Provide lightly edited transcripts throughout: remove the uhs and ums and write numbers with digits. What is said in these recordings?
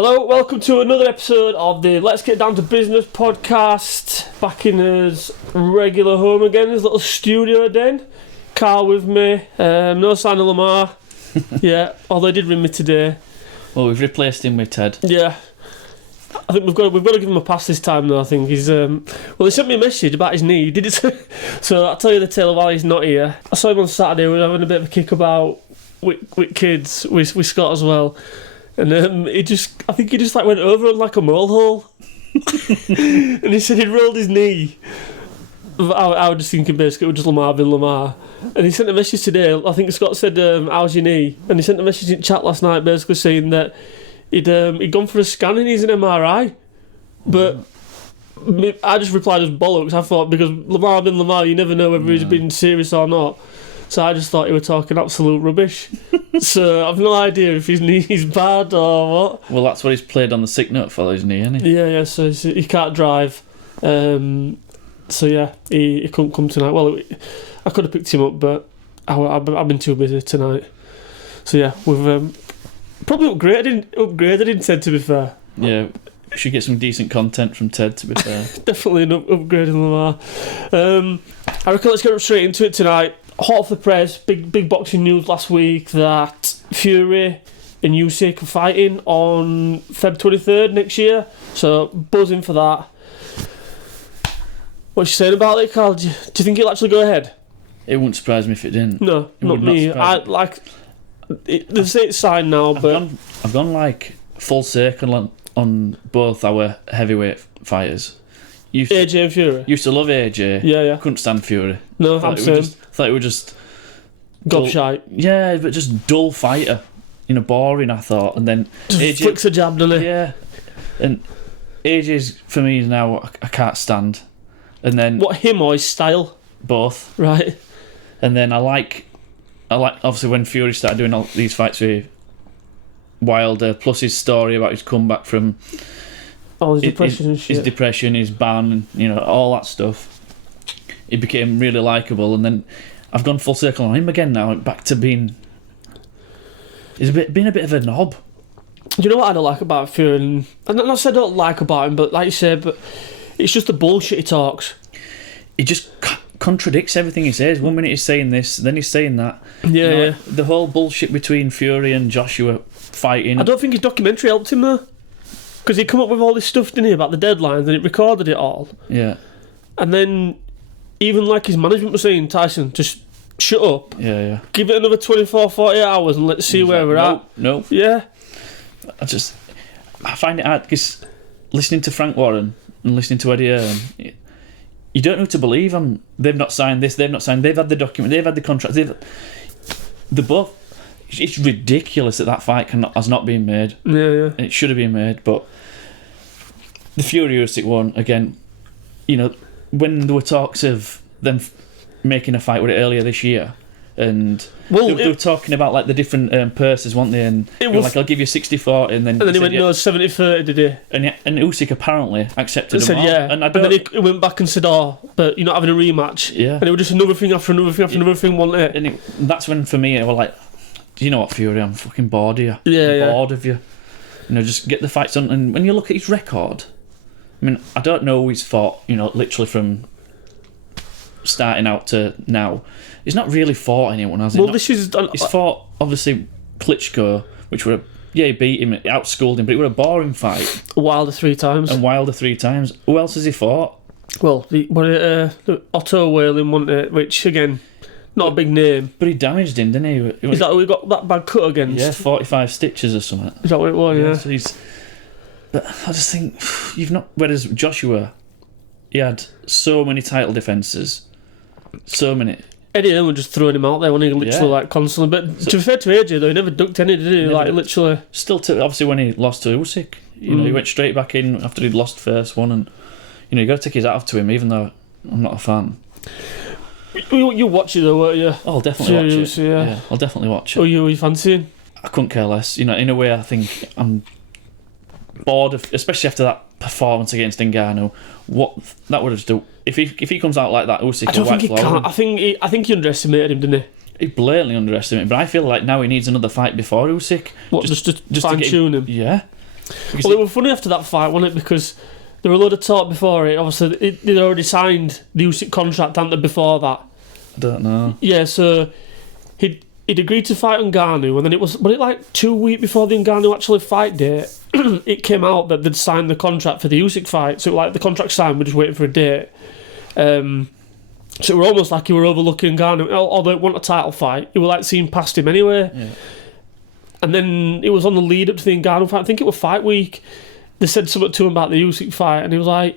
Hello, welcome to another episode of the Let's Get Down to Business podcast. Back in his regular home again, his little studio den. Carl with me, no sign of Lamar. Yeah, although he did ring me today. Well, we've replaced him with Ted. Yeah. I think we've got to give him a pass this time though. I think he's he sent me a message about his knee. Did it? So I'll tell you the tale of why he's not here. I saw him on Saturday. We were having a bit of a kick about with kids with Scott as well, and I think he just like went over on like a molehill, and he said he'd rolled his knee. I was just thinking basically it was just Lamar being Lamar, and he sent a message today. I think Scott said, "How's your knee?" And he sent a message in chat last night basically saying that he'd gone for a scan and he's an MRI, but I just replied as bollocks. I thought because Lamar being Lamar, you never know whether he's been serious or not. So I just thought he were talking absolute rubbish. So I've no idea if his knee's bad or what. Well, that's what he's played on the sick note for, his knee, isn't he? Yeah. So he can't drive. So yeah, he couldn't come tonight. Well, I could have picked him up, but I've been too busy tonight. So yeah, we've probably upgraded in Ted, to be fair. Yeah, we should get some decent content from Ted, to be fair. Definitely an upgrade in Lamar. I reckon let's get straight into it tonight. Hot off the press, big boxing news last week that Fury and Usyk are fighting on Feb 23rd next year. So buzzing for that. What's you saying about it, Carl? Do you think it'll actually go ahead? It wouldn't surprise me if it didn't. No, not me. They say it's signed now, I've gone like full circle on both our heavyweight fighters. AJ and Fury. Used to love AJ. Yeah. Couldn't stand Fury. No, I'm saying. Thought it was just gobshite. Yeah, but just dull fighter. Boring, I thought. And then just AJ flicks a jab, doesn't he? Yeah. And AJ's for me now I can't stand. And then what, him or his style? Both. Right. And then I like obviously when Fury started doing all these fights with Wilder, plus his story about his comeback from his depression and shit. His depression, his ban, all that stuff. He became really likeable, and then I've gone full circle on him again now, back to being being a bit of a knob. Do you know what I don't like about Fury? I'm not saying I don't like about him, but like you said, but it's just the bullshit he talks. He just contradicts everything he says. One minute he's saying this, then he's saying that. Yeah. The whole bullshit between Fury and Joshua fighting. I don't think his documentary helped him though, because he come up with all this stuff, didn't he, about the deadlines, and it recorded it all. Yeah. And then even like his management was saying, Tyson, just shut up. Yeah. Give it another 24, 48 hours and let's see where we're at. No. Yeah. I find it hard because listening to Frank Warren and listening to Eddie Hearn, you don't know who to believe them. They've not signed this, they've not signed, they've had the document, they've had the contract, they're both. It's ridiculous that fight has not been made. Yeah. It should have been made, but the Fury Usyk one, again, when there were talks of them making a fight with it earlier this year, and they were talking about like the different purses, weren't they? And it was like, I'll give you 60-40, and then he went, no, 70-30, did he? And Usyk apparently accepted them all. Yeah, and then he went back and said, but you're not having a rematch. Yeah. And it was just another thing after another thing after another thing, wasn't it? And that's when, for me, I was like, do you know what, Fury, I'm fucking bored of you. I'm bored of you. Just get the fights on. And when you look at his record, I mean, I don't know who he's fought, literally from starting out to now. He's not really fought anyone, has he? Well, he's fought, obviously, Klitschko, which he beat him, outschooled him, but it was a boring fight. Wilder 3 times. And Wilder 3 times. Who else has he fought? Well, the Otto Whaling, wasn't it? Which, again, not a big name. But he damaged him, didn't he? Is that who he got that bad cut against? Yeah, 45 stitches or something. Is that what it was? Yeah. So but I just think you've not. Whereas Joshua, he had so many title defences, so many. Eddie Hearn was just throwing him out there when he literally like constantly. But to be fair to AJ though, he never ducked any, did he? Like literally. Still, obviously when he lost to Usyk, he went straight back in after he'd lost first one, and you got to take his hat off to him, even though I'm not a fan. You watch it though, won't you? Oh, I'll definitely watch it. Yeah, I'll definitely watch it. Who are you fancying? I couldn't care less. In a way, I think I'm bored of, especially after that performance against Ngannou. What that would have done if he comes out like that, Usyk. I don't think he can. I think he underestimated him, didn't he? He blatantly underestimated him, but I feel like now he needs another fight before Usyk. What, just to fine tune him? Yeah. Well, it was funny after that fight, wasn't it? Because there were a load of talk before it. Obviously, they'd already signed the Usyk contract, hadn't they, before that? I don't know. Yeah, so he'd agreed to fight Ngannou, and then it was like 2 weeks before the Ngannou actually fight date, it came out that they'd signed the contract for the Usyk fight. So like the contract signed, we're just waiting for a date. So it were almost like you were overlooking Ngannou, although it wasn't a title fight. You were like seeing past him anyway. Yeah. And then it was on the lead up to the Ngannou fight. I think it was fight week. They said something to him about the Usyk fight, and he was like,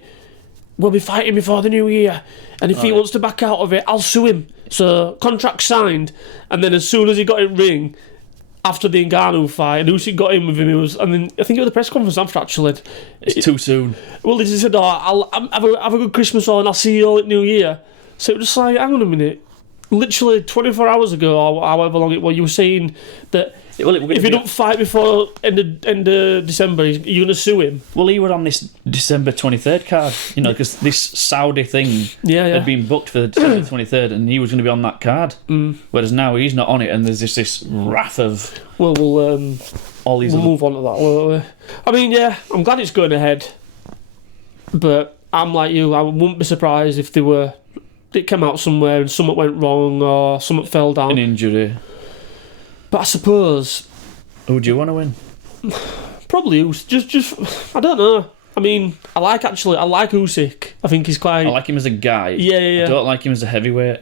"We'll be fighting before the new year, and if he wants to back out of it, I'll sue him." So contract signed, and then as soon as he got in ring, after the Ngannou fight, and Usyk got in with him, and then I think it was the press conference after actually. It's too soon. Well, he said, I'll have a good Christmas all, and I'll see you all at New Year. So it was just like, hang on a minute. Literally 24 hours ago, or however long it was, you were saying that if you don't fight before end of December, you're going to sue him. Well, he were on this December 23rd card, because this Saudi thing had been booked for the December 23rd, and he was going to be on that card. Whereas now he's not on it, and there's this wrath of we'll all these. We'll move on to that, won't we? I mean, yeah, I'm glad it's going ahead, but I'm like you. I wouldn't be surprised if it came out somewhere and something went wrong or something fell down. An injury. But I suppose... Who do you want to win? Probably Usyk. Just I don't know. I mean, I like Usyk. I think he's quite... I like him as a guy. Yeah. I don't like him as a heavyweight.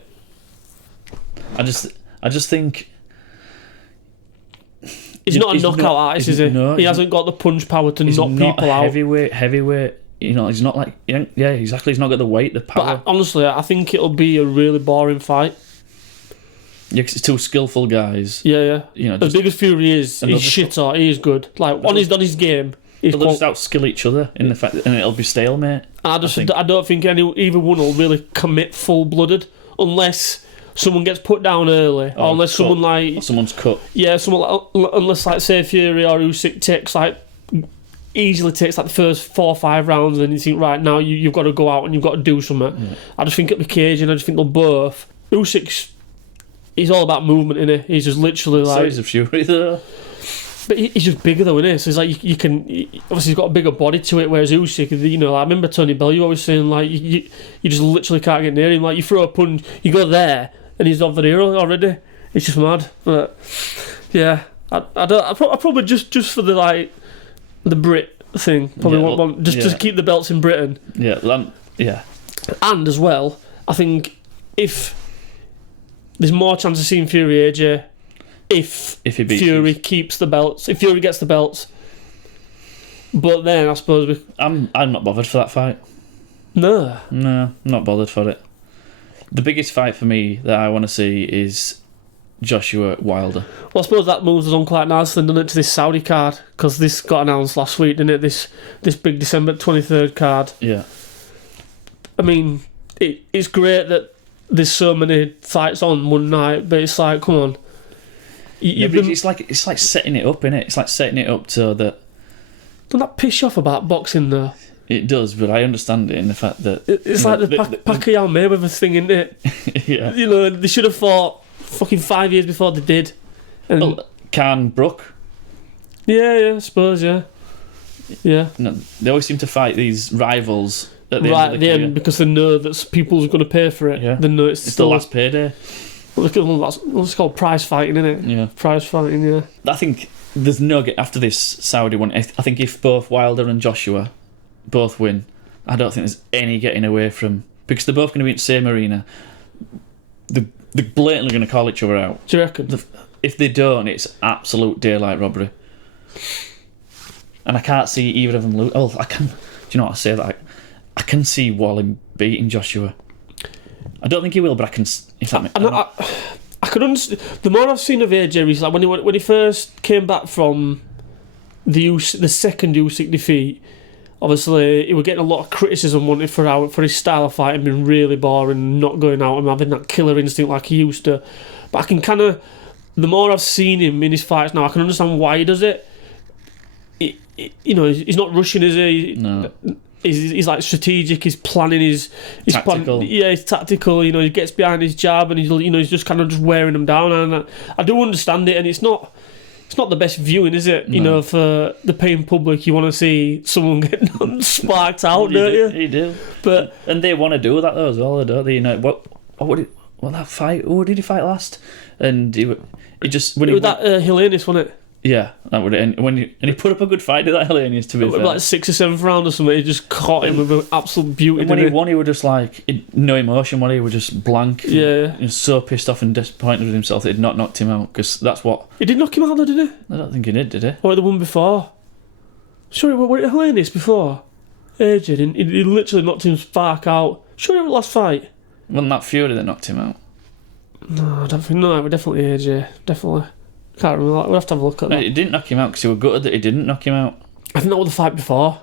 I just think... He's not a knockout artist, is he? No, he hasn't got the punch power to knock people out. Heavyweight. He's not like... Yeah, exactly. He's not got the weight, the power. But honestly, I think it'll be a really boring fight. Yeah, 'cause it's two skillful guys. Yeah. As big as Fury is, he's shit or he is good. Like, on his game, they'll just outskill each other in the fact and it'll be stalemate. And I don't think either one will really commit full-blooded unless someone gets put down early, or unless someone like... Or someone's cut. Yeah, unless, like, say, Fury or Usyk easily takes like the first 4 or 5 rounds, and then you think, right, now you've got to go out and you've got to do something. Yeah. I just think it'll be caging. I just think they'll both... He's all about movement, isn't he? He's just literally like... So is a Fury, though. But he's just bigger, though, isn't he? So it's like you can... Obviously, he's got a bigger body to it, whereas Usyk, I remember Tony Bellew always saying, like, you just literally can't get near him. Like, you throw a punch, you go there, and he's off the hero already. It's just mad. But, yeah. I probably just for the, like, the Brit thing, probably want just to keep the belts in Britain. Yeah. And, as well, I think if... There's more chance of seeing Fury AJ if Fury keeps the belts. If Fury gets the belts, but then I suppose I'm not bothered for that fight. No, I'm not bothered for it. The biggest fight for me that I want to see is Joshua Wilder. Well, I suppose that moves us on quite nicely, doesn't it, to this Saudi card, because this got announced last week, didn't it? This big December 23rd card. Yeah. I mean, it's great that there's so many fights on one night, but it's like, come on. It's like setting it up, innit? It's like setting it up so that... Doesn't that piss you off about boxing, though? It does, but I understand it in the fact that... It's like the Pacquiao Mayweather thing, isn't it? Yeah. They should have fought fucking 5 years before they did. And Khan Brook. Yeah, I suppose, yeah. No, they always seem to fight these rivals... At the end, because they know that people's going to pay for it. Yeah. They know it's the last payday. It's called prize fighting, isn't it? Yeah. Prize fighting, yeah. I think there's no... After this Saudi one, I think if both Wilder and Joshua both win, I don't think there's any getting away from... Because they're both going to be in the same arena. They're blatantly going to call each other out. Do you reckon? If they don't, it's absolute daylight robbery. And I can't see either of them lose. Oh, I can... Do you know what I say? That I can see Wallin beating Joshua. I don't think he will, but I can. I could understand. The more I've seen of AJ recently, like when he first came back from the second Usyk defeat, obviously he was getting a lot of criticism wanted for his style of fighting being really boring, not going out and having that killer instinct like he used to. But I can kind of, the more I've seen him in his fights now, I can understand why he does it. He's not rushing, is he? No. He's like strategic. He's planning. He's tactical. He's tactical. He gets behind his jab and he's just kind of just wearing them down. And I do understand it. And it's not it's not the best viewing, is it? You know, for the paying public, you want to see someone getting sparked out, don't you? You do. But and they want to do that though as well, don't they? You know, what that fight? Who did he fight last? And he just when it was that Hellenius, wasn't it? Yeah, that would and he put up a good fight, did that Hellenius, to be fair. Like 6th or 7th round or something, he just caught him with an absolute beauty. And when he won, he was just like no emotion. He was just blank. Yeah, he was so pissed off and disappointed with himself that he'd not knocked him out, because that's what he did knock him out though, did he? I don't think he did he? Or the one before? Sure, what it Hellenius before? AJ, and he literally knocked him spark out. Sure, it was the last fight. Wasn't that Fury that knocked him out? No, I don't think. No, it was definitely AJ. Definitely. Can't remember. We'll have to have a look at that. He didn't knock him out because he was gutted that he didn't knock him out. I think that was the fight before.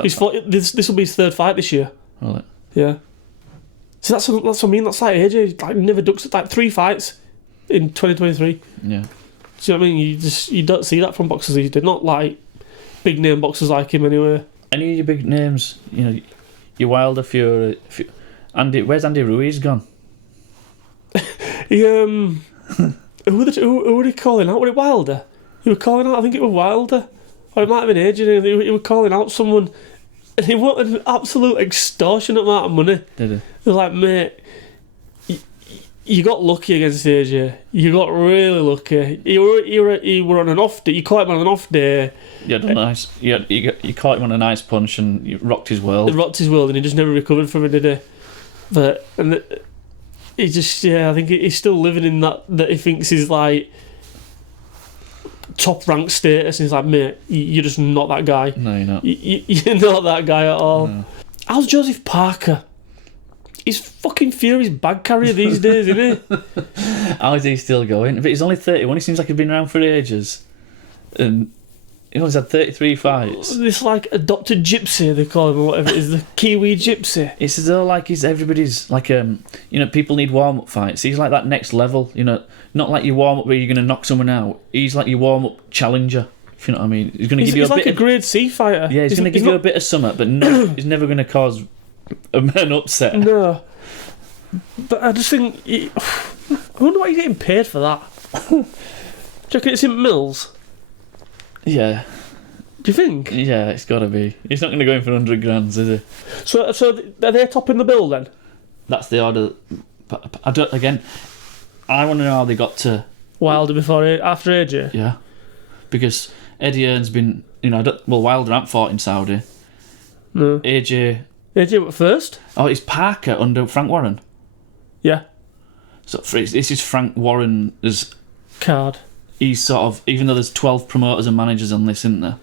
He's fought, this will be his 3rd fight this year. Will it? Yeah. So that's what I mean. That's like AJ. Like never ducks at like 3 fights in 2023. Yeah. Do you know what I mean? You don't see that from boxers these days. Not like big name boxers like him anyway. Any of your big names, you know, your Wilder, Fury, Andy. Where's Andy Ruiz gone? He Who were they calling out? Was it Wilder? He was calling out, I think it was Wilder. Or it might have been AJ. He was calling out someone. And he wanted an absolute extortionate amount of money. Did he? He was like, mate, you got lucky against AJ. You got really lucky. You were on an off day. You caught him on an off day. You caught him on a nice punch and you rocked his world. He rocked his world and he just never recovered from it, did he? He just, I think he's still living in that he thinks is like top rank status. And he's like, mate, you're just not that guy. No, you're not. You're not that guy at all. No. How's Joseph Parker? He's fucking Fury's bag carrier these days, isn't he? How is he still going? But he's only 31. He seems like he's been around for ages. And he's had 33 fights. This like adopted gypsy, they call him, or whatever it is, the Kiwi gypsy. It's as though like he's everybody's like people need warm up fights. He's like that next level, not like your warm up where you're gonna knock someone out. He's like your warm up challenger, if you know what I mean. He's gonna give you a like bit a grade C fighter. Yeah, he's gonna give you a bit of something, but no, he's never gonna cause an upset. No. But I just think I wonder why you're getting paid for that. Do you reckon it's in Mills? Yeah. Do you think? Yeah, it's got to be. He's not going to go in for 100 grand, is he? So are they topping the bill then? That's the order. But I want to know how they got to Wilder after AJ. Yeah, because Eddie Hearn's been, Wilder ain't fought in Saudi. No. AJ went first. Oh, it's Parker under Frank Warren. Yeah. So this is Frank Warren's card. He's sort of, even though there's 12 promoters and managers on this, isn't there?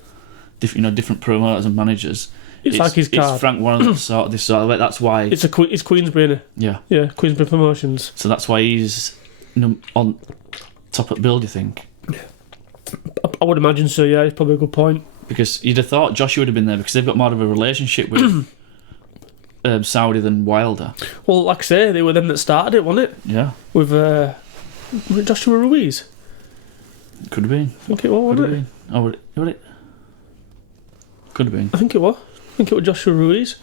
Different promoters and managers. It's like his card. It's Frank Warren sort of this sort of. That's why it's Queensbury, innit? Yeah. Yeah, Queensbury Promotions. So that's why he's on top of the bill. Do you think? I would imagine so. Yeah, it's probably a good point. Because you'd have thought Joshua would have been there because they've got more of a relationship with Saudi than Wilder. Well, like I say, they were them that started it, wasn't it? Yeah. With Joshua Ruiz. Could have been. I think it was, wasn't it? Oh, would it? Could have been. I think it was. Joshua Ruiz.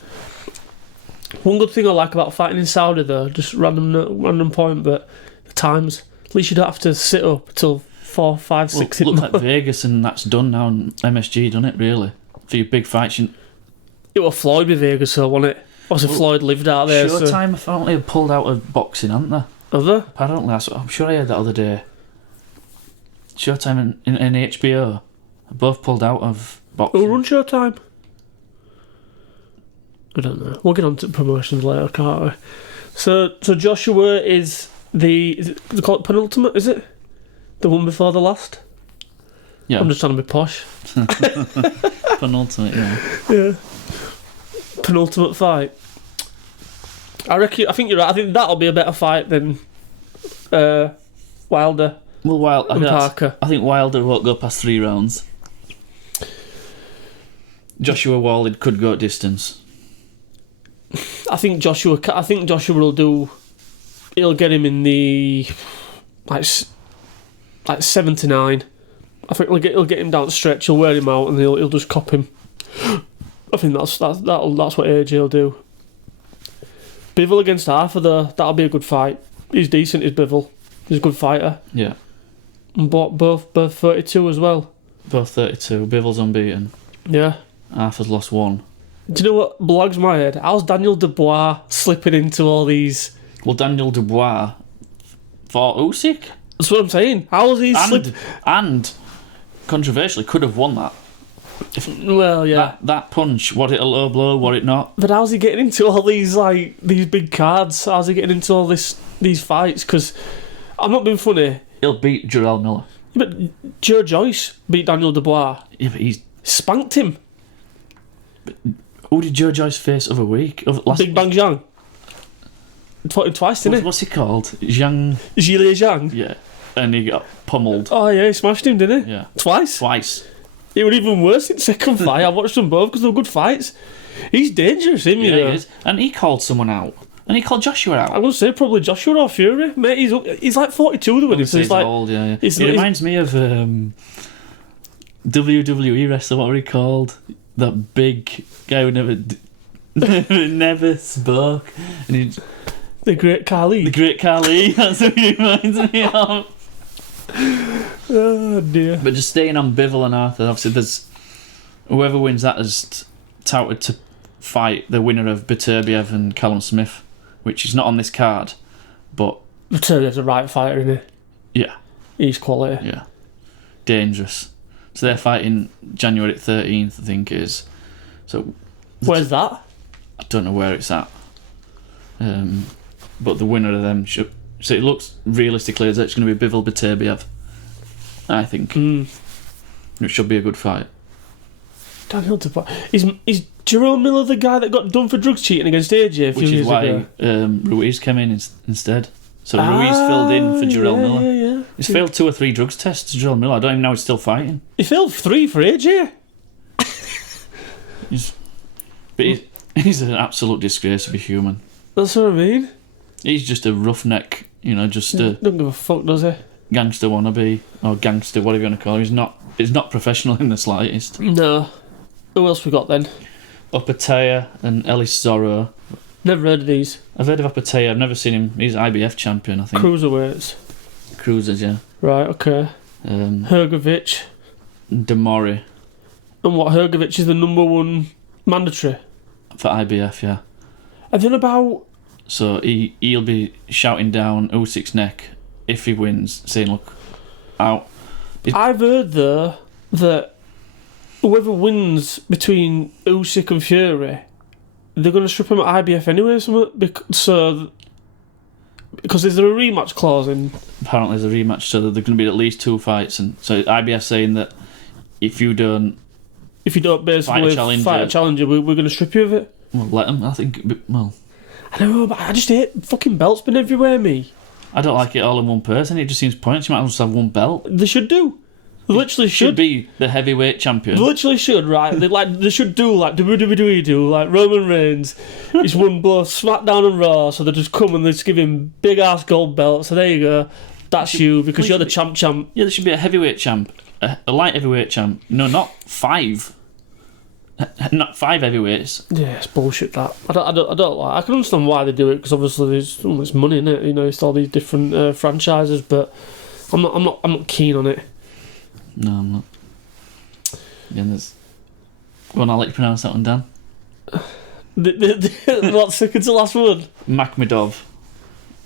One good thing I like about fighting in Saudi, though, just random point, but the times. At least you don't have to sit up till 4, 5, 6 in the morning. Look like Vegas, and that's done now on MSG, done it, really? For your big fights. It was Floyd with Vegas, so wasn't it? Obviously, Floyd lived out there. Showtime apparently have pulled out of boxing, haven't they? Have they? Apparently, I'm sure I heard that other day. Showtime and HBO are both pulled out of boxing. Who run Showtime? I don't know. We'll get on to promotions later, can't we? So Joshua is they call it penultimate, is it? The one before the last? Yeah. I'm just trying to be posh. Penultimate, yeah. Yeah. Penultimate fight. I think you're right. I think that'll be a better fight than Wilder. Well, Parker. I think Wilder won't go past 3 rounds. Joshua Wallin could go distance. I think Joshua will do. He'll get him in the like 7 to 9. I think he'll get him down the stretch. He'll wear him out and he'll just cop him. I think that's what AJ will do. Bivol against Arthur though, that'll be a good fight. He's decent, is Bivol. He's a good fighter. Yeah. And both 32 as well. Both 32. Bivol's unbeaten. Yeah. Arthur's lost 1. Do you know what blogs my head? How's Daniel Dubois slipping into all these? Well, Daniel Dubois fought Usyk. That's what I'm saying. How is he slipping? And controversially, could have won that. Well, yeah. That punch, was it a low blow, was it not? But how's he getting into all these these big cards? How's he getting into all these fights? Because I'm not being funny. He'll beat Jarrell Miller. But Joe Joyce beat Daniel Dubois. Yeah, but he's spanked him. But who did Joe Joyce face other week? Big Bang Zhang. Fought him twice, didn't he? What's he called? Zhang. Zhile Zhang. Yeah, and he got pummeled. Oh yeah, he smashed him, didn't he? Yeah, twice. It was even worse in second fight. I watched them both because they were good fights. He's dangerous, isn't he? Yeah, he is. And he called someone out. And he called Joshua out. I would say probably Joshua or Fury. Mate, he's like 42 though, so he's like old, yeah. He reminds me of WWE wrestler, what were he called? That big guy who never spoke. And the Great Khali. The Great Khali, that's what he reminds me of. Oh dear. But just staying on Bivol and Arthur, obviously there's whoever wins that is touted to fight the winner of Beterbiev and Callum Smith, which is not on this card, but Beterbiev's a right fighter, isn't he? Yeah. He's quality. Yeah. Dangerous. So they're fighting January 13th, I think it is. So where's that? I don't know where it's at. But the winner of them should. So it looks realistically as it's going to be Bivol Beterbiev, I think. It should be a good fight. Daniel Dubois. Is Jerome Miller the guy that got done for drugs cheating against AJ a few years ago? Which is why Ruiz came in instead. So Ruiz filled in for Jerome Miller. Yeah. He's failed 2 or 3 drugs tests, Jerome Miller. I don't even know he's still fighting. He failed 3 for AJ. He's an absolute disgrace to be human. That's what I mean. He's just a roughneck, just a... Don't give a fuck, does he? Gangster wannabe, or gangster, whatever you want to call him. He's not professional in the slightest. No. Who else we got then? Upataya and Ellis Zorro. Never heard of these. I've heard of Upataya, I've never seen him. He's IBF champion, I think. Cruiserweights. Cruisers, yeah. Right, okay. Hrgovic. Demori. And what, Hrgovic is the number 1 mandatory? For IBF, yeah. And then about... So he'll be shouting down Usyk's neck if he wins, saying, look, out. I've heard, though, that whoever wins between Usyk and Fury, they're going to strip him at IBF anyway, because there's a rematch clause in... Apparently there's a rematch, so that there can be at least 2 fights, and so IBF saying that if you don't basically fight a challenger, we're going to strip you of it. Well, let them, I think, well... I know, but I just hate fucking belts been everywhere, me. I don't like it all in one person. It just seems pointless. You might as well just have one belt. They should do. They literally should be the heavyweight champion. They literally should, right? They should do like WWE do, like Roman Reigns. He's won both SmackDown and Raw, so they just come and they just give him big ass gold belts. So there you go. That's you because you're the champ. Yeah, there should be a heavyweight champ, a light heavyweight champ. No, not 5. Not 5 heavyweights. Yeah, it's bullshit. That I don't like. I can understand why they do it because obviously there's all this money in it. It's all these different franchises, but I'm not keen on it. No, I'm not. Yeah, there's. Go on, I'll let you pronounce that one, Dan. What's second to last word? Makhmedov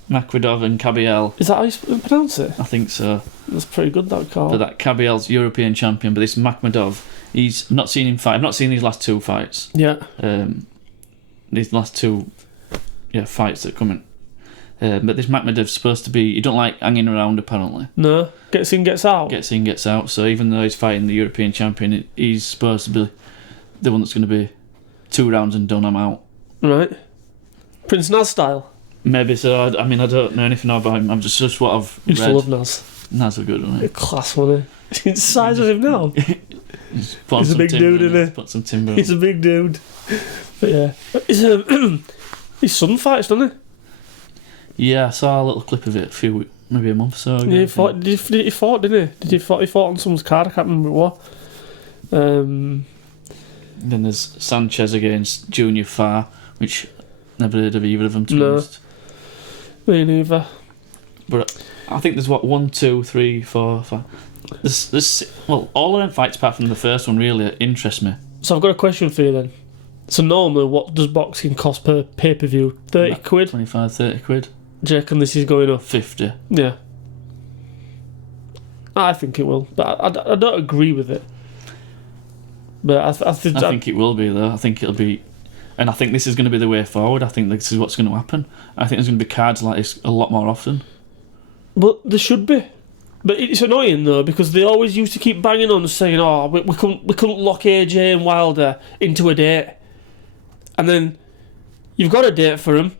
and Kabiel. Is that how you pronounce it? I think so. That's pretty good, that call. But that Kabiel's European champion, but this Makhmedov, he's not seen him fight. I've not seen these last 2 fights. Yeah. These last 2 fights that come in. But this Makhmedov's supposed to be... He don't like hanging around, apparently. No. Gets in, gets out. Gets in, gets out. So even though he's fighting the European champion, he's supposed to be the one that's going to be 2 rounds and done, I'm out. Right. Prince Naz style? Maybe so. I don't know anything about him. I'm just what I've read. Used to love Naz. Naz are good, isn't he? Class, wasn't he? He's the size of him now. He's a big dude, isn't he? Put some timber on. He's a big dude. But yeah. His son fights, doesn't he? Yeah, I saw a little clip of it maybe a month or so ago. Yeah, he fought, didn't he? He fought on someone's card, I can't remember what. Then there's Sanchez against Junior Farr, which never heard of either of them, to be honest. Me neither. But I think there's what 1, 2, 3, 4, 5. All of them fights apart from the first one really interest me. So I've got a question for you then. So normally, what does boxing cost per pay-per-view? 30 quid? 25, 30 quid. Do you reckon this is going up? 50. Yeah. I think it will, but I don't agree with it. But I think it will be though. I think it'll be, and I think this is going to be the way forward. I think this is what's going to happen. I think there's going to be cards like this a lot more often. But there should be. But it's annoying though because they always used to keep banging on saying, "Oh, we couldn't lock AJ and Wilder into a date," and then you've got a date for them,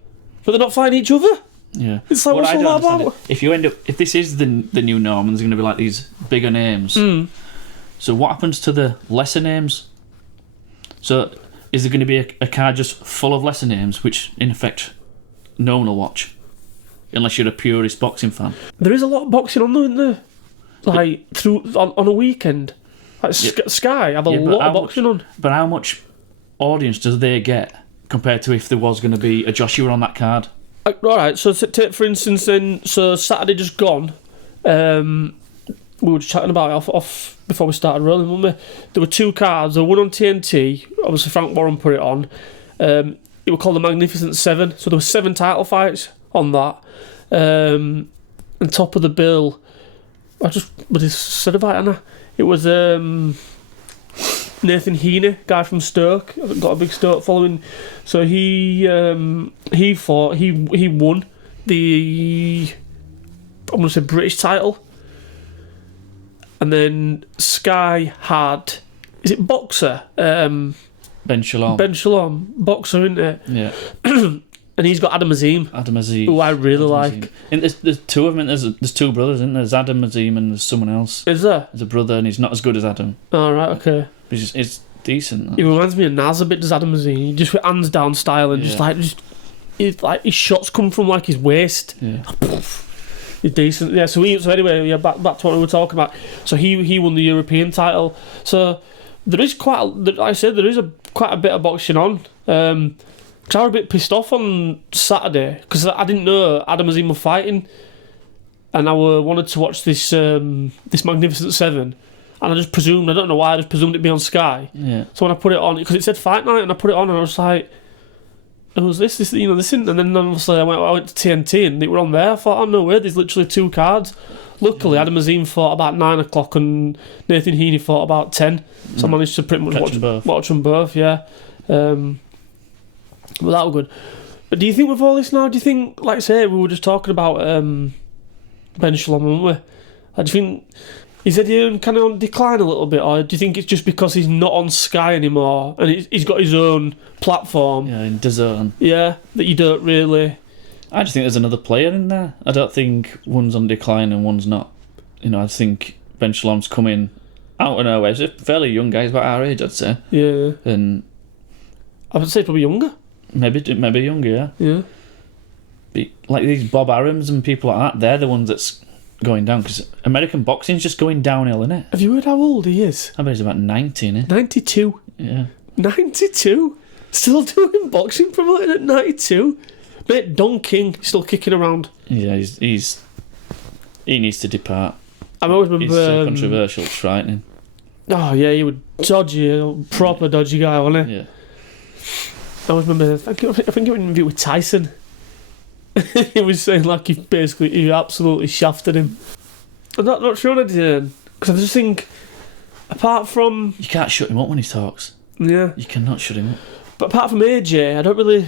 but they're not fighting each other. Yeah, it's like what's all that about? If this is the new norm, and there's going to be like these bigger names. So what happens to the lesser names? So is there going to be a card just full of lesser names, which in effect no one will watch, unless you're a purist boxing fan? There is a lot of boxing on though, isn't there? Like on a weekend, like Sky have a lot of boxing on. But how much audience does they get compared to if there was going to be a Joshua on that card? Alright, so take for instance then, so Saturday just gone, we were just chatting about it off before we started rolling, weren't we? There were 2 cards, there were one on TNT, obviously Frank Warren put it on, it was called the Magnificent 7, so there were 7 title fights on that, and top of the bill, what is said about it, Anna? It was Nathan Heaney, guy from Stoke, got a big Stoke following. So he fought. He won the I'm gonna say British title, and then Sky had is it boxer Ben Shalom boxer, isn't it? Yeah. And he's got Adam Azim, who I really like. And there's 2 of them. There's 2 brothers, isn't there? There's Adam Azim and there's someone else. Is there? There's a brother, and he's not as good as Adam. Oh, right, okay. But it's decent. He reminds me of Naz a bit, does Adam Azim. Just with hands down style and his shots come from like his waist. Yeah. He's decent. Yeah. So anyway, yeah. Back to what we were talking about. So he won the European title. So there is quite a bit of boxing on. Cause I was a bit pissed off on Saturday because I didn't know Adam Azim were fighting, and I wanted to watch this Magnificent 7, and I just presumed, I don't know why, I just presumed it'd be on Sky. Yeah. So when I put it on, because it said Fight Night, and I put it on, and I was like, "Oh, was this isn't?" And then obviously I went to TNT, and they were on there. I thought, "Oh no way, there's literally 2 cards." Luckily, Adam Azim fought about 9 o'clock, and Nathan Heaney fought about 10. So I managed to pretty much watch them both. Yeah. Well, that was good. But do you think with all this now, do you think, like I say, we were just talking about Ben Shalom, weren't we? Like, do you think, is Eddie kind of on decline a little bit, or do you think it's just because he's not on Sky anymore and he's got his own platform? Yeah, in DAZN. Yeah, that you don't really... I just think there's another player in there. I don't think one's on decline and one's not. I think Ben Shalom's coming out of nowhere. He's a fairly young guy, he's about our age, I'd say. Yeah. And I would say probably younger. Maybe younger, yeah. Yeah. But like these Bob Arams and people like that, they're the ones that's going down, because American boxing's just going downhill, isn't it? Have you heard how old he is? I bet he's about 90, isn't he? 92. Yeah. 92? Still doing boxing, promoting at 92? Mate, Don King still kicking around. Yeah, he needs to depart. I always remember... He's so controversial, it's frightening. Oh yeah, he was dodgy, proper dodgy guy, wasn't he? Yeah. I always remember, I think it was an interview with Tyson. He was saying like he absolutely shafted him. I'm not sure I did, because I just think, apart from... You can't shut him up when he talks. Yeah. You cannot shut him up. But apart from AJ, I don't really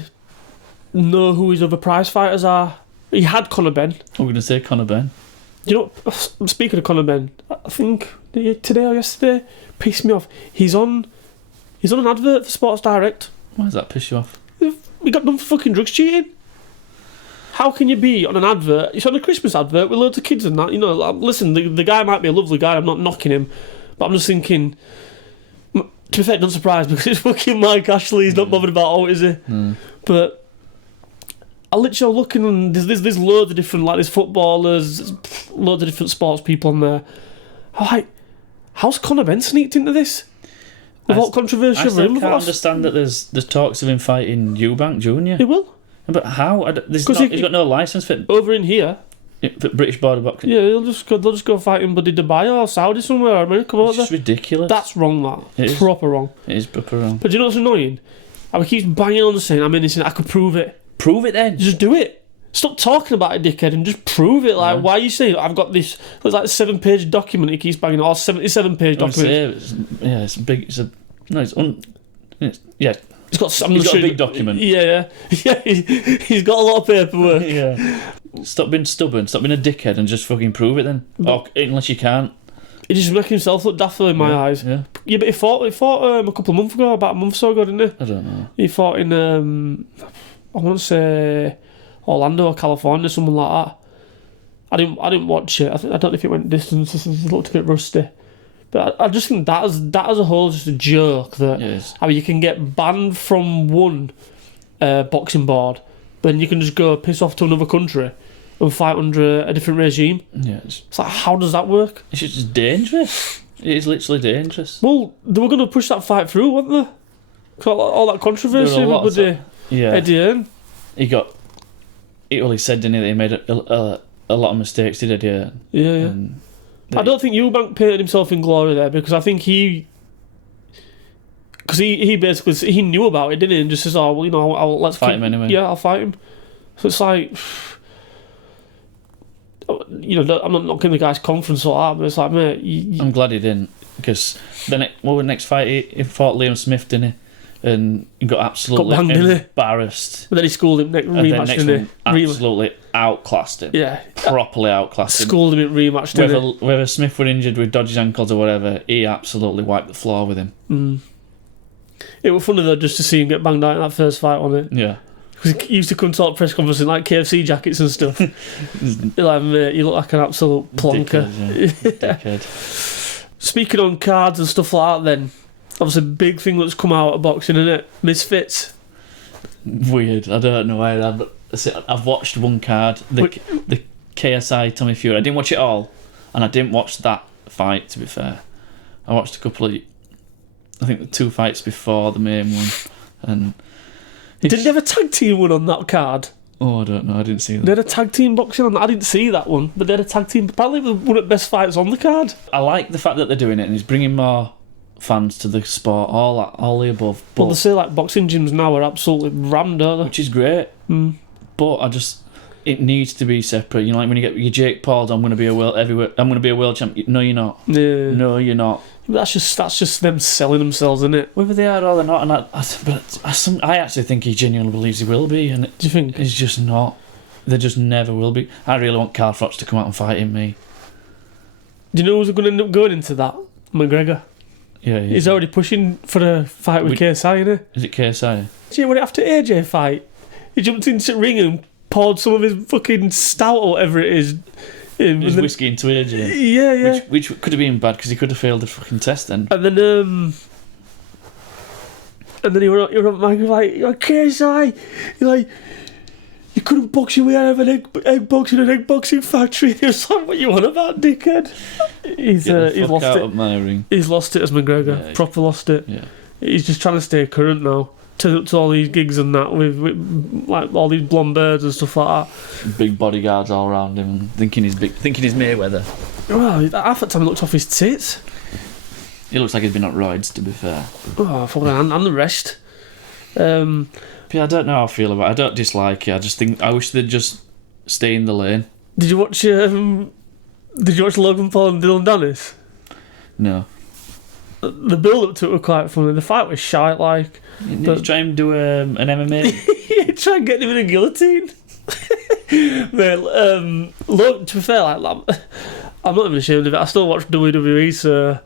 know who his other prize fighters are. He had Conor Benn. I'm going to say Conor Benn. You know, speaking of Conor Benn, I think today or yesterday, pissed me off. He's on an advert for Sports Direct. Why does that piss you off? We got done for fucking drugs cheating. How can you be on an advert? It's on a Christmas advert with loads of kids and that. Listen, the guy might be a lovely guy. I'm not knocking him, but I'm just thinking. To be fair, don't surprise because it's fucking Mike Ashley. He's not bothered about it, is he? But I literally looking and there's loads of different, like, there's footballers, loads of different sports people on there. I'm like, how's Conor Benn sneaked into this? Without controversial I still can't understand that there's talks of him fighting Eubank Jr. He will. But how? He's got no licence for it. Over in here, British border boxing. Yeah, they'll just go fight in bloody Dubai or Saudi somewhere or America. It's just ridiculous. That's wrong, that. It is proper wrong. It is proper wrong. But do you know what's annoying? I keep banging on the saying I'm innocent. I could prove it. Prove it then. Just do it. Stop talking about it, dickhead, and just prove it. Like, why are you saying I've got this? It's like a 7-page document. He keeps banging on. 77-page document. It's big. It's yeah. He's got a big document. Yeah. He's got a lot of paperwork. Yeah. Stop being stubborn. Stop being a dickhead and just fucking prove it then. Unless you can't. He just making himself look daft in my eyes. Yeah. Yeah, but he fought a couple of months ago, about a month or so ago, didn't he? I don't know. He fought in I want to say Orlando or California, something like that. I didn't watch it. I don't know if it went distance. It looked a bit rusty. But I just think that as a whole is just a joke. That I mean, you can get banned from one boxing board, but then you can just go piss off to another country and fight under a different regime. Yeah, it's like, how does that work? It's just dangerous. It is literally dangerous. Well, they were going to push that fight through, weren't they? All that controversy with Eddie Hearn. He said, didn't he, that he made a lot of mistakes, did Eddie Hearn? Yeah. I don't think Eubank painted himself in glory there, because I think he basically he knew about it, didn't he? And just says, "Oh, well, let's fight him anyway." Yeah, I'll fight him. So it's like, I'm not knocking the guy's confidence or that, but it's like, mate, I'm glad he didn't, because the next fight he fought Liam Smith, didn't he? And he got absolutely embarrassed. But then he schooled him next rematch, didn't he? Absolutely outclassed him. Yeah. Properly outclassed him. Schooled him in rematch, didn't he? Whether Smith were injured with dodgy ankles or whatever, he absolutely wiped the floor with him. Mm. It was funny though, just to see him get banged out in that first fight on it. Yeah. Because he used to come to all press conferences in like KFC jackets and stuff. Like, mate, you look like an absolute plonker. Dickhead. Speaking on cards and stuff like that, then, obviously, big thing that's come out of boxing, isn't it? Misfits. Weird. I don't know why. I've watched one card, the KSI Tommy Fury. I didn't watch it all, and I didn't watch that fight, to be fair. I watched a couple of, I think the 2 fights before the main one, and didn't they have a tag team one on that card? Oh, I don't know. I didn't see that. They had a tag team boxing on that. I didn't see that one, but they had a tag team. Apparently, it was one of the best fights on the card. I like the fact that they're doing it, and he's bringing more fans to the sport. All the above. But well, they say like boxing gyms now are absolutely rammed, don't they? Which is great. But it needs to be separate. You know, like when you get your Jake Paul's, I'm going to be a world champion. No, you're not. Yeah. No, you're not. That's just them selling themselves, isn't it? Whether they are or they're not, and I actually think he genuinely believes he will be, and do you think he's just not? They just never will be. I really want Carl Froch to come out and fight him. Me. Do you know who's going to end up going into that? McGregor. Yeah, he's already pushing for a fight with KSI, isn't he? Is it KSI? Yeah, when after AJ fight, he jumped into the ring and poured some of his fucking stout or whatever it is. His whiskey into AJ. Yeah. Which could have been bad because he could have failed the fucking test then. And then he were on mic like, KSI, you couldn't box your way out of an egg boxing an egg boxing factory. He was like, what you on about, dickhead? He's lost it. Of my ring. He's lost it as McGregor. Proper lost it. Yeah. He's just trying to stay current now. Turn up to all these gigs and that with like all these blonde birds and stuff like that. Big bodyguards all around him, thinking he's Mayweather. Well, half the time he looked off his tits. He looks like he's been on roids, to be fair. Oh, fucking and the rest. Yeah, I don't know how I feel about it. I don't dislike it. I just think I wish they'd just stay in the lane. Did you watch Logan Paul and Dylan Dennis? No. The build up to it was quite funny. The fight was shite, like. Did you try and do an MMA? Yeah, try and get him in a guillotine. Mate, look, to be fair, like, I'm not even ashamed of it. I still watch WWE, so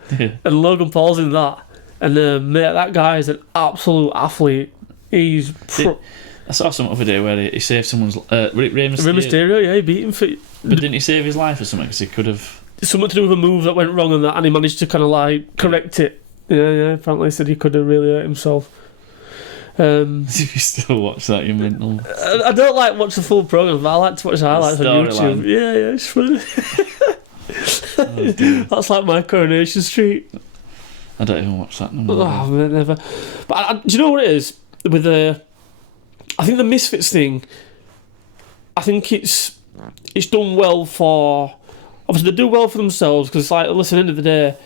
and Logan Paul's in that, and mate, that guy is an absolute athlete. He's. I saw something the other day where he saved someone's. Rey Mysterio, yeah, he beat him for. But didn't he save his life or something? Because he could have. Something to do with a move that went wrong and that, and he managed to kind of like correct it. Yeah. Apparently, he said he could have really hurt himself. If you still watch that, you're mental. I don't like watch the full program, but I like to watch the highlights on YouTube. Yeah, it's funny. That's like my Coronation Street. I don't even watch that no more. Oh, man, never. But do you know what it is with I think the Misfits thing? I think it's it's done well for. Obviously, they do well for themselves because it's like, listen, at the end of the day,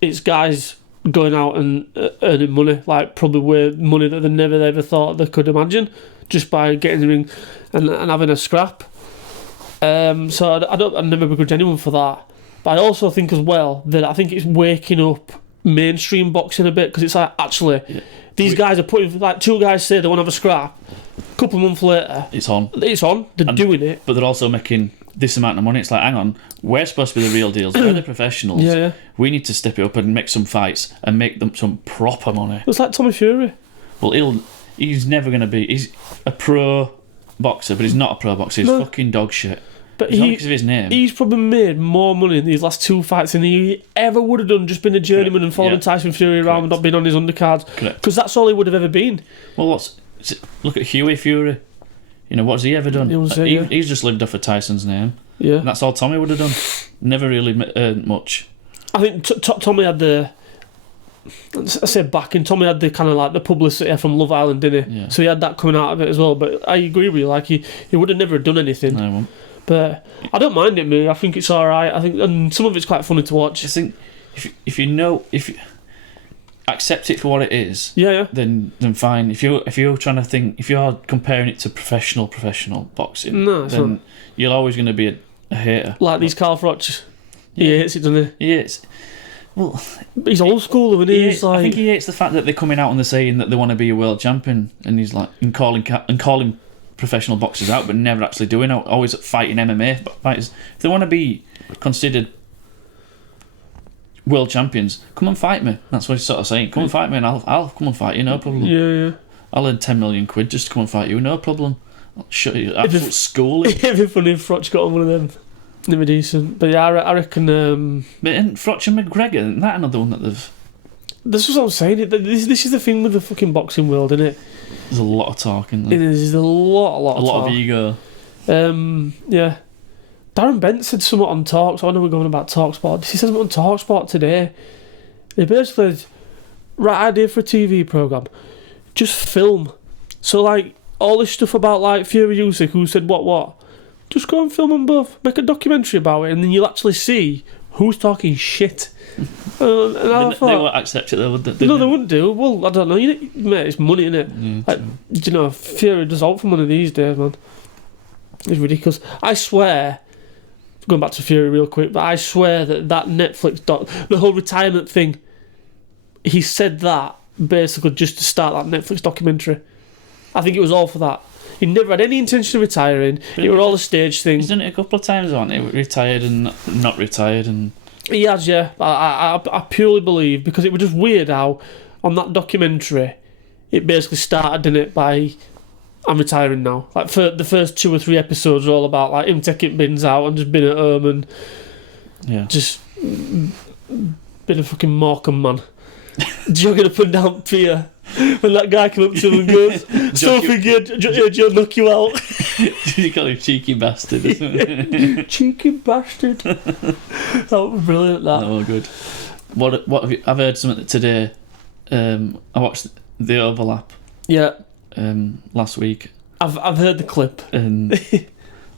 it's guys going out and earning money, like probably way money that they never ever thought they could imagine, just by getting in the ring and having a scrap. So I never begrudge anyone for that. But I also think as well that I think it's waking up mainstream boxing a bit, because it's like, actually, these guys are putting, like, two guys say they want to have a scrap, a couple of months later, it's on. They're doing it. But they're also making this amount of money. It's like, hang on, we're supposed to be the real deals. We're the professionals. Yeah. We need to step it up and make some fights and make them some proper money. It's like Tommy Fury. Well, he's never going to be. He's a pro boxer, but he's not a pro boxer. He's fucking dog shit. But not because of his name. He's probably made more money in these last two fights than he ever would have done just being a journeyman and following Tyson Fury around and not being on his undercards. Because that's all he would have ever been. Well, look at Huey Fury. You know, what's he ever done? He's just lived off of Tyson's name. Yeah. And that's all Tommy would have done. Never really earned much. I think Tommy had the... I say backing. Tommy had the kind of like the publicity from Love Island, didn't he? Yeah. So he had that coming out of it as well. But I agree with you. Like, he would have never done anything. No, he won't. But I don't mind it, me. I think it's alright. I think, and some of it's quite funny to watch. I think if you accept it for what it is, then fine. If you're trying to think, if you're comparing it to professional boxing, then you're always going to be a hater. Like these Carl Froch, he hates it, doesn't he? He hates. Well, he's old school, isn't he? He's like, I think he hates the fact that they're coming out and they're saying that they want to be a world champion, and he's like and calling professional boxers out, but never actually doing it. Always fighting MMA fighters. If they want to be considered world champions, come and fight me. That's what he's sort of saying. Come and fight me, and I'll come and fight you, no problem. Yeah. I'll earn 10 million quid just to come and fight you, no problem. I'll shut you. Absolute schooling. It'd be funny if Froch got on one of them. They'd be decent. But yeah, I reckon. But isn't Froch and McGregor, isn't that another one that they've? This is what I'm saying. This is the thing with the fucking boxing world, isn't it? There's a lot of talk in there. There's a lot of ego. Yeah. Darren Bent said something on Talk. So I know we're going about TalkSport. He said something on TalkSport today. He basically said, right idea for a TV programme. Just film. So like all this stuff about like Fury Usyk, who said what. Just go and film them both. Make a documentary about it, and then you'll actually see who's talking shit. They won't accept it though, would they? No, they wouldn't do. Well, I don't know. Mate, it's money, innit? Yeah, you know, Fury does all for money these days, man. It's ridiculous. I swear, going back to Fury real quick, but I swear that Netflix the whole retirement thing, he said that basically just to start that Netflix documentary. I think it was all for that. He never had any intention of retiring. It was all a stage thing. He's done it a couple of times, hasn't he? Retired and not retired and... He has, yeah. I purely believe, because it was just weird how on that documentary it basically started, didn't it, by I'm retiring now. Like for the first 2 or 3 episodes are all about like him taking bins out and just being at home and just being a fucking Morecambe man. Jogging up and down pier. When that guy came up to him and goes, something good, Joe knock you out. You call him cheeky bastard or something? Cheeky bastard. That was brilliant, that. Oh, good. What have you... I've heard something today. I watched The Overlap. Yeah. Last week. I've heard the clip. And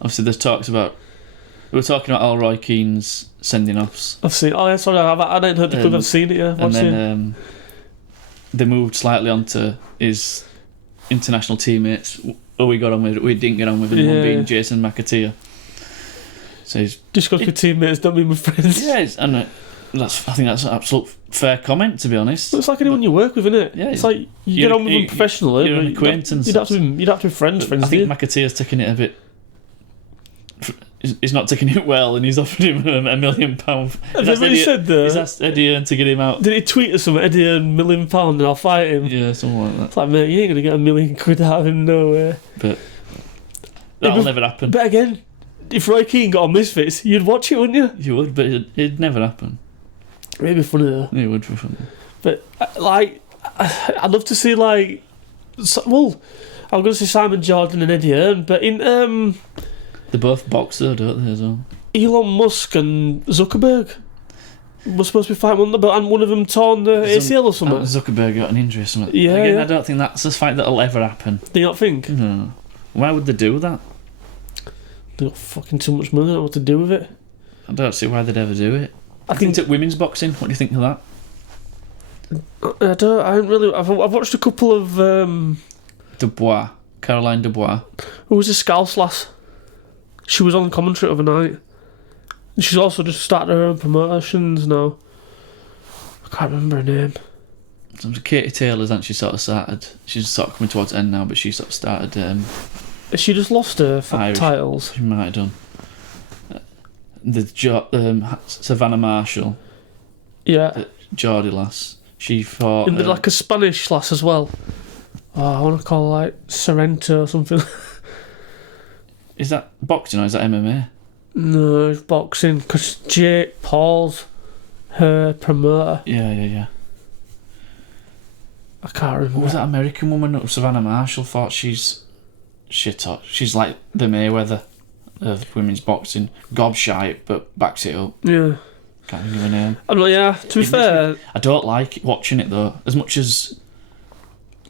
obviously there's talks about... We were talking about Al Roy Keane's sending offs. I've seen... Oh, yeah, sorry, I didn't heard the clip. I've seen it, yeah. And then they moved slightly onto his international teammates. Who we got on with, we didn't get on with, and one being Jason McAteer. So he's... Just because we're teammates don't mean we're friends. Yeah, and I think that's an absolute fair comment, to be honest. Well, it's like anyone you work with, isn't it? Yeah, it's like you get on with them professionally. You're an acquaintance. You'd have to be friends. I think McAteer's taking it a bit... He's not taking it well, and he's offered him $1 million. Have you really said that? He's asked Eddie Hearn to get him out. Did he tweet us something? Eddie Hearn, £1 million, and I'll fight him. Yeah, something like that. It's like, mate, you ain't gonna get £1 million out of him, no way. But that'll never happen. But again, if Roy Keane got on Misfits, you'd watch it, wouldn't you? You would, but it'd never happen. It'd be funny though. It would be funny. But like, I'd love to see like, well, I'm gonna say Simon Jordan and Eddie Hearn, but in They both box though, don't they, as well? Elon Musk and Zuckerberg were supposed to be fighting one, and one of them torn the ACL or something. Zuckerberg got an injury or something. Yeah, Again, yeah. I don't think that's a fight that'll ever happen. Do you not think? No. Why would they do that? They've got fucking too much money. I don't know what to do with it. I don't see why they'd ever do it. I think it's women's boxing. What do you think of that? I haven't really. I've watched a couple of. Caroline Dubois. Who was a Scouse lass? She was on commentary overnight. She's also just started her own promotions now. I can't remember her name. Katie Taylor's actually sort of started. She's sort of coming towards the end now, but she sort of started. Has she just lost her titles? She might have done. Savannah Marshall. Yeah. The Geordie lass. She fought. And like a Spanish lass as well. Oh, I want to call her like Sorrento or something. Is that boxing or is that MMA? No, it's boxing. Because Jake Paul's her promoter. Yeah. I can't remember. What was that American woman Savannah Marshall fought? She's hot. She's like the Mayweather of women's boxing. Gobshite, but backs it up. Yeah. Can't think of her name. I'm like, yeah, to be fair... I don't like watching it though. As much as...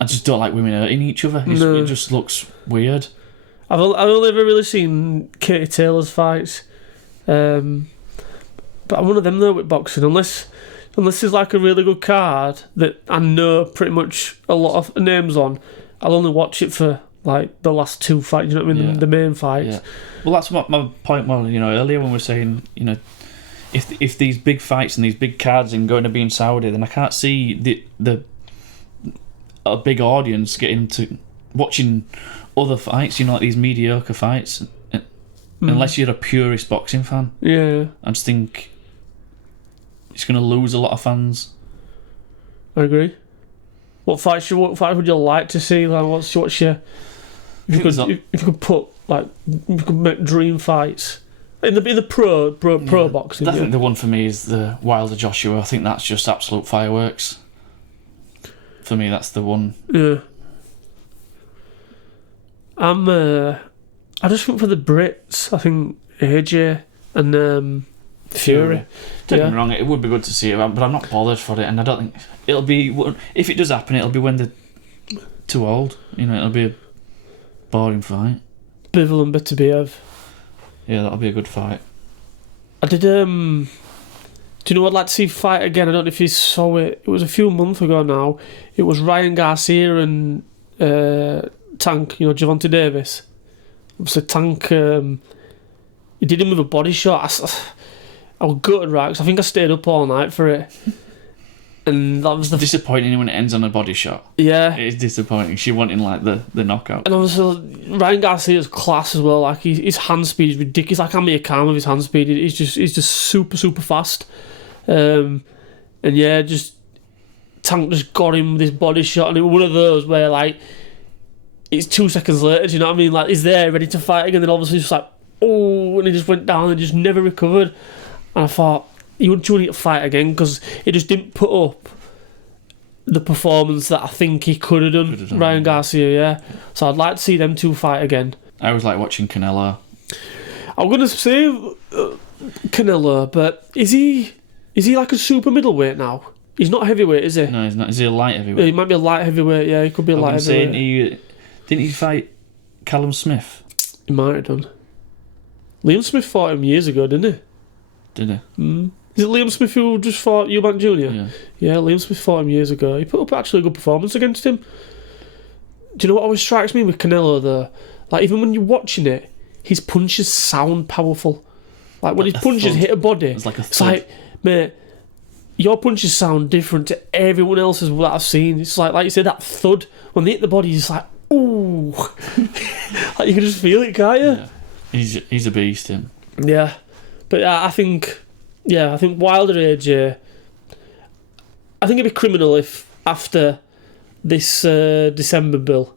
I just don't like women hurting each other. It just looks weird. I've only ever really seen Katie Taylor's fights. But I'm one of them though with boxing. Unless there's like a really good card that I know pretty much a lot of names on, I'll only watch it for like the last two fights, you know what I mean? Yeah. The main fights. Yeah. Well, that's what my point was, earlier when we were saying, if these big fights and these big cards are going to be in Saudi, then I can't see a big audience getting to watching other fights, like these mediocre fights, unless you're a purist boxing fan. Yeah. I just think it's going to lose a lot of fans. I agree. What fight would you like to see? Like, what's your... If you could put, like, you could make dream fights in the pro boxing. I think the one for me is the Wilder Joshua. I think that's just absolute fireworks. For me, that's the one. Yeah. I just think for the Brits, I think AJ and Fury. Don't get me wrong, it would be good to see it, but I'm not bothered for it, and I don't think it'll be. If it does happen, it'll be when they're too old. It'll be a boring fight. Bivol and Beterbiev. Yeah, that'll be a good fight. I did. Do you know what I'd like to see fight again? I don't know if you saw it. It was a few months ago now. It was Ryan Garcia and Tank. Gervonta Davis. Obviously, Tank. He did him with a body shot. I was gutted, right? Because I think I stayed up all night for it. And that was disappointing when it ends on a body shot. Yeah. It is disappointing. She wanted like the knockout. And obviously Ryan Garcia's class as well. Like his hand speed is ridiculous. I can't make a calm of his hand speed. He's just super, super fast. And yeah, just Tank just got him with his body shot, and it was one of those where like it's 2 seconds later, do you know what I mean? Like he's there ready to fight again, then obviously just like, oh, and he just went down and just never recovered. And I thought, he wouldn't want to fight again because he just didn't put up the performance that I think he could have done. Ryan Garcia, yeah. So I'd like to see them two fight again. I always like watching Canelo. I'm going to say Canelo, but is he like a super middleweight now? He's not heavyweight, is he? No, he's not. Is he a light heavyweight? He might be a light heavyweight, yeah. He could be a light heavyweight. Didn't he fight Callum Smith? He might have done. Liam Smith fought him years ago, didn't he? Did he? Is it Liam Smith who just fought Eubank Jr.? Yeah, Liam Smith fought him years ago. He put up actually a good performance against him. Do you know what always strikes me with Canelo though? Like even when you're watching it, his punches sound powerful. Like when his punches hit a body, it's like a thud. It's like, mate, your punches sound different to everyone else's that I've seen. It's like you said, that thud when they hit the body, it's like, ooh, like you can just feel it, can't you? Yeah. He's a beast, him. Yeah, but I think Wilder AJ. I think it'd be criminal if after this December bill,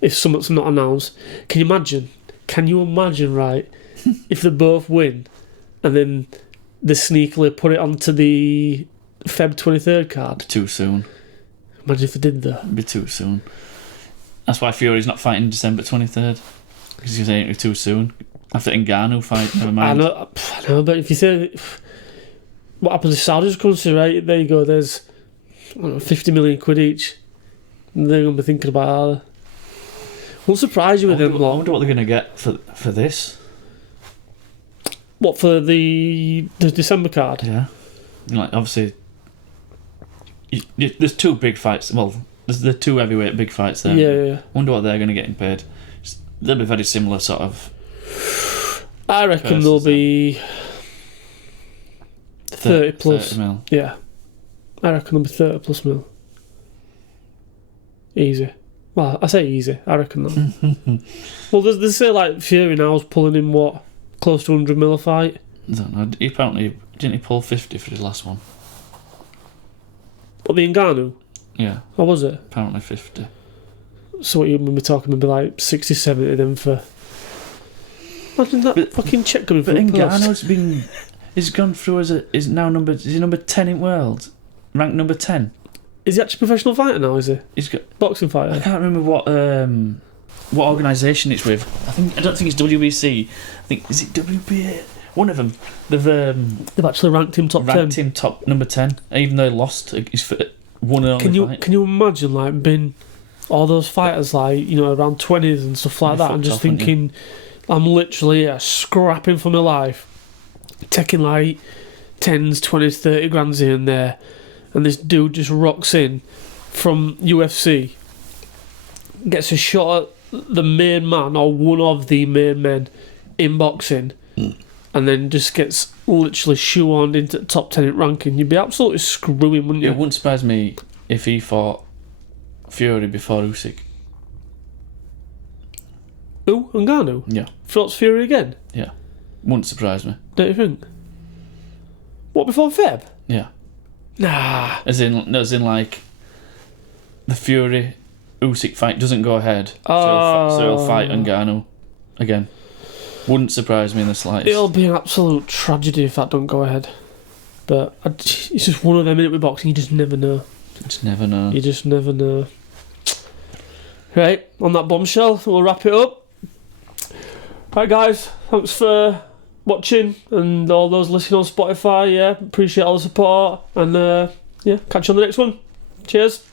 if something's not announced. Can you imagine, right? If they both win, and then they sneakily put it onto the Feb 23rd card. Too soon. Imagine if they did that. It'd be too soon. That's why Fury's not fighting December 23rd. Because he's saying it too soon. After Ngannou fight, never mind. I know, but if you say what happens if Saudis comes to, right, there you go, there's 50 million quid each. And they're going to be thinking about it. Won't surprise you with them. I wonder what they're going to get for this. What, for the December card? Yeah. Like, obviously, there's two big fights. Well, there's the two heavyweight big fights there. Yeah. Wonder what they're going to get paid. They'll be very similar sort of. I reckon they'll be 30 plus. 30 mil. Yeah. I reckon they'll be 30 plus mil. Easy. Well, I say easy. I reckon that. Well, they say like Fury now's pulling in what? Close to 100 mil a fight? I don't know. He apparently didn't he pull 50 for his last one? What, the Ngannou? Yeah. Or was it? Apparently 50. So what you mean we're talking maybe like 60, 70 then for... Imagine that fucking check coming but from Ngannou's he's gone through is he number 10 in world? Ranked number 10. Is he actually a professional fighter now, is he? He's got boxing fighter? I can't remember what organisation it's with. I don't think it's WBC. I think is it WBA? One of them. They've actually ranked him top 10. Ranked him top number 10, even though he lost his one and only fight. Can you imagine like being all those fighters like, you know, around 20s and stuff like that, and just thinking, I'm literally scrapping for my life, taking like 10s, 20s, 30 grands here and there, and this dude just rocks in from UFC, gets a shot at the main man or one of the main men in boxing, and then just gets literally shoehorned into the top 10 in ranking. You'd be absolutely screwing, wouldn't you? It wouldn't surprise me if he fought Fury before Usyk. Who? Ngannou? Yeah. Fights Fury again? Yeah. Wouldn't surprise me. Don't you think? What, before Feb? Yeah. Nah. As in like the Fury Usyk fight doesn't go ahead, so he'll fight Ngannou again. Wouldn't surprise me in the slightest. It'll be an absolute tragedy if that don't go ahead. But it's just one of them, innit, with boxing. You just never know. You just never know. Right, on that bombshell, we'll wrap it up. Right, guys, thanks for watching, and all those listening on Spotify. Yeah, appreciate all the support, and catch you on the next one. Cheers.